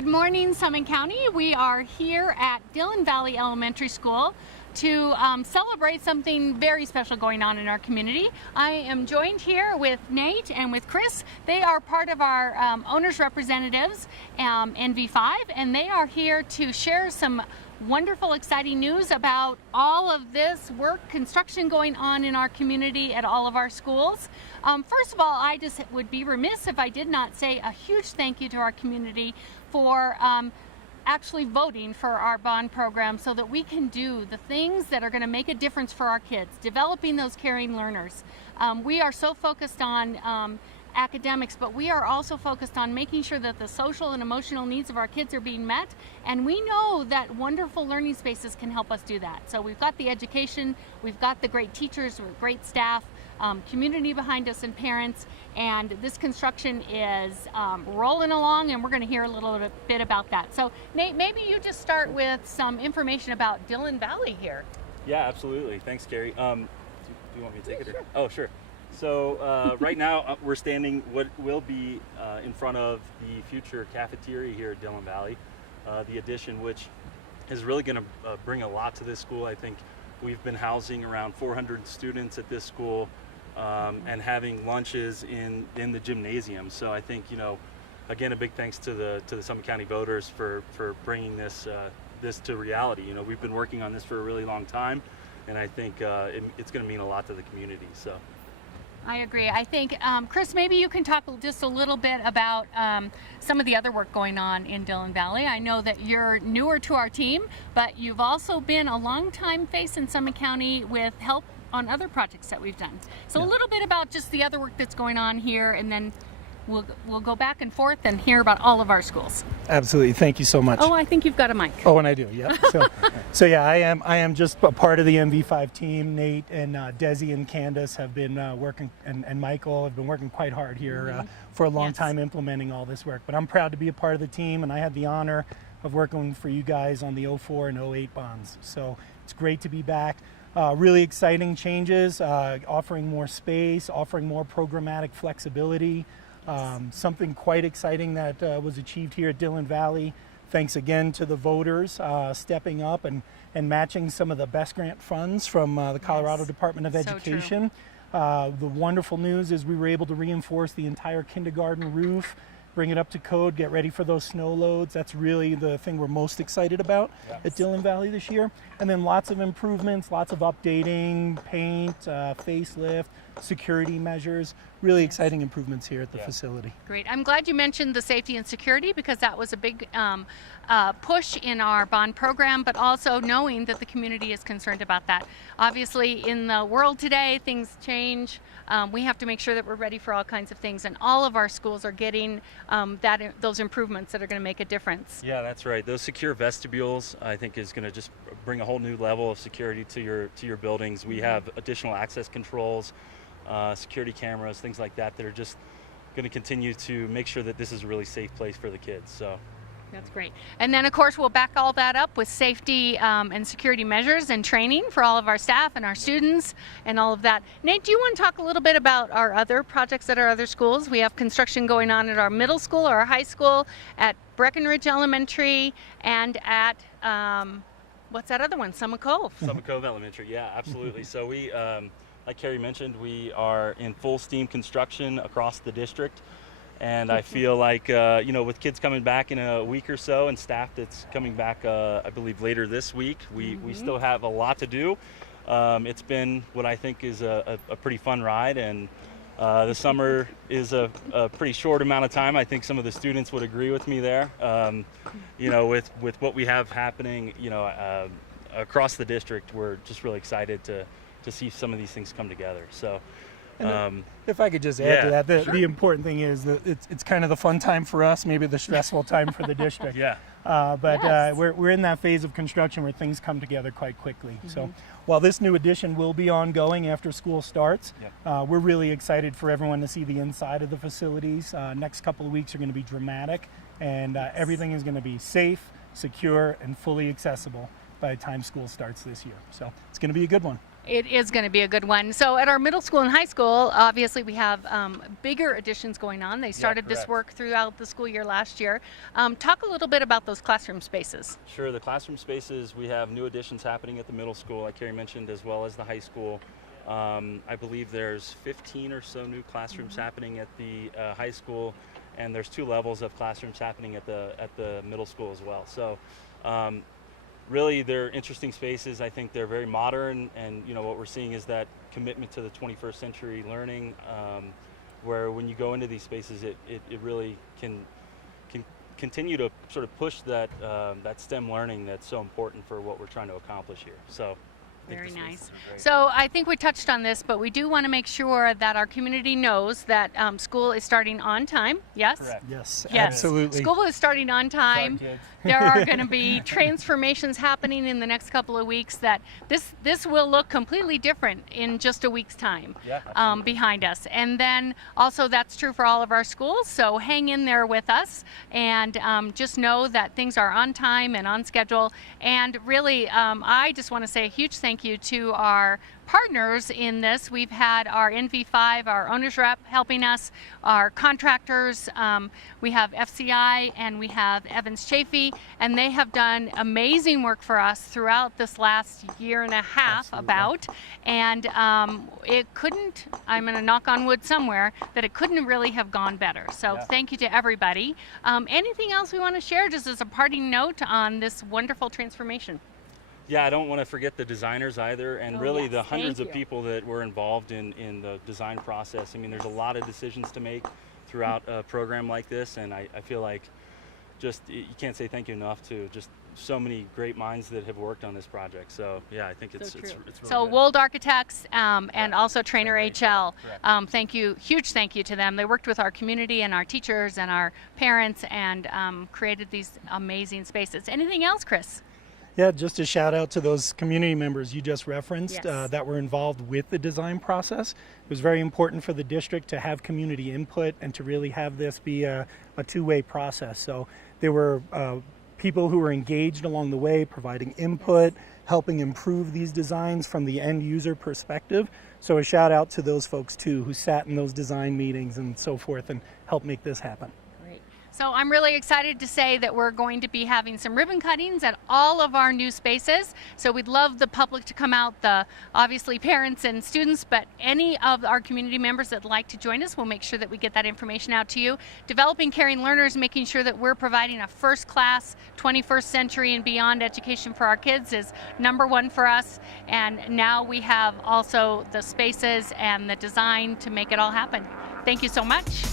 Good morning, Summit County. We are here at Dillon Valley Elementary School to celebrate something very special going on in our community. I am joined here with Nate and with Chris. They are part of our owners representatives, NV5, and they are here to share some wonderful, exciting news about all of this work, construction going on in our community at all of our schools. First of all, I just would be remiss if I did not say a huge thank you to our community for actually voting for our bond program so that we can do the things that are going to make a difference for our kids, developing those caring learners. We are so focused on academics, but we are also focused on making sure that the social and emotional needs of our kids are being met, and we know that wonderful learning spaces can help us do that. So we've got the education, we've got the great teachers, we've great staff, community behind us, and parents, and this construction is rolling along, and we're going to hear a little bit about that. So Nate, maybe you just start with some information about Dillon Valley here. Yeah, absolutely. Thanks, Kerry. Do you want me to take it? Or? Oh, sure. So right now we're standing what will be in front of the future cafeteria here at Dillon Valley, the addition, which is really going to bring a lot to this school. I think we've been housing around 400 students at this school and having lunches in the gymnasium. So I think, you know, again, a big thanks to the Summit County voters for bringing this to reality. You know, we've been working on this for a really long time, and I think it's going to mean a lot to the community. So. I agree. I think, Chris, maybe you can talk just a little bit about some of the other work going on in Dillon Valley. I know that you're newer to our team, but you've also been a long-time face in Summit County with help on other projects that we've done. So yeah. A little bit about just the other work that's going on here, and then we'll go back and forth and hear about all of our schools. Absolutely. Thank you so much. Oh, I think you've got a mic. Oh, and I do. Yeah. So yeah, I am just a part of the NV5 team. Nate and Desi and Candace have been working, and Michael have been working quite hard here for a long time implementing all this work. But I'm proud to be a part of the team, and I had the honor of working for you guys on the 04 and 08 bonds. So it's great to be back. Really exciting changes, offering more space, offering more programmatic flexibility. Something quite exciting that was achieved here at Dillon Valley. Thanks again to the voters stepping up and matching some of the best grant funds from the Colorado Department of Education. The wonderful news is we were able to reinforce the entire kindergarten roof, bring it up to code, get ready for those snow loads. That's really the thing we're most excited about at Dillon Valley this year. And then lots of improvements, lots of updating, paint, facelift, security measures, really exciting improvements here at the facility. Great. I'm glad you mentioned the safety and security, because that was a big push in our bond program, but also knowing that the community is concerned about that. Obviously, in the world today, things change. We have to make sure that we're ready for all kinds of things, and all of our schools are getting those improvements that are going to make a difference. Yeah, that's right. Those secure vestibules, I think, is going to just bring a whole new level of security to your buildings. We have additional access controls, security cameras, things like that are just going to continue to make sure that this is a really safe place for the kids. So. That's great. And then, of course, we'll back all that up with safety and security measures and training for all of our staff and our students and all of that. Nate, do you want to talk a little bit about our other projects at our other schools? We have construction going on at our middle school, our high school, at Breckenridge Elementary, and at, what's that other one? Summit Cove. Summit Cove Elementary, yeah, absolutely. So we, like Kerry mentioned, we are in full steam construction across the district. And I feel like, you know, with kids coming back in a week or so and staff that's coming back, I believe, later this week, we still have a lot to do. It's been what I think is a pretty fun ride, and the summer is a pretty short amount of time. I think some of the students would agree with me there. You know, with what we have happening, you know, across the district, we're just really excited to see some of these things come together. So. If I could just add to that, the important thing is that it's kind of the fun time for us, maybe the stressful time for the district. We're in that phase of construction where things come together quite quickly. So while this new addition will be ongoing after school starts, we're really excited for everyone to see the inside of the facilities. Next couple of weeks are going to be dramatic, and everything is going to be safe, secure, and fully accessible by the time school starts this year. So it's going to be a good one. It is going to be a good one. So at our middle school and high school, obviously we have bigger additions going on. They started this work throughout the school year last year. Talk a little bit about those classroom spaces. Sure, the classroom spaces, we have new additions happening at the middle school, like Kerry mentioned, as well as the high school. I believe there's 15 or so new classrooms happening at the high school, and there's 2 levels of classrooms happening at the middle school as well. So really, they're interesting spaces. I think they're very modern, and what we're seeing is that commitment to the 21st century learning, where when you go into these spaces, it really can continue to sort of push that STEM learning that's so important for what we're trying to accomplish here. So. Very nice. So I think we touched on this, but we do want to make sure that our community knows that school is starting on time. Yes? Correct. Yes, Yes. absolutely. School is starting on time. Sorry, kids. There are going to be transformations happening in the next couple of weeks that this will look completely different in just a week's time behind us. And then also that's true for all of our schools. So hang in there with us and just know that things are on time and on schedule. And really, I just want to say a huge thank you to our partners in this. We've had our NV5, our owners rep helping us, our contractors, we have FCI and we have Evans Chafee, and they have done amazing work for us throughout this last year and a half about, and it couldn't, I'm going to knock on wood somewhere, that it couldn't really have gone better. So thank you to everybody. Anything else we want to share just as a parting note on this wonderful transformation? Yeah, I don't want to forget the designers either, and really the hundreds of people that were involved in the design process. I mean, there's a lot of decisions to make throughout a program like this, and I feel like just you can't say thank you enough to just so many great minds that have worked on this project. So yeah, I think it's really so good. Wold Architects and also Trainer HL. Thank you, huge thank you to them. They worked with our community and our teachers and our parents and created these amazing spaces. Anything else, Chris? Yeah, just a shout out to those community members you just referenced that were involved with the design process. It was very important for the district to have community input and to really have this be a two-way process. So there were people who were engaged along the way, providing input, helping improve these designs from the end user perspective. So a shout out to those folks too who sat in those design meetings and so forth and helped make this happen. So I'm really excited to say that we're going to be having some ribbon cuttings at all of our new spaces. So we'd love the public to come out, obviously parents and students, but any of our community members that'd like to join us, we'll make sure that we get that information out to you. Developing Caring Learners, making sure that we're providing a first-class 21st century and beyond education for our kids is #1 for us. And now we have also the spaces and the design to make it all happen. Thank you so much.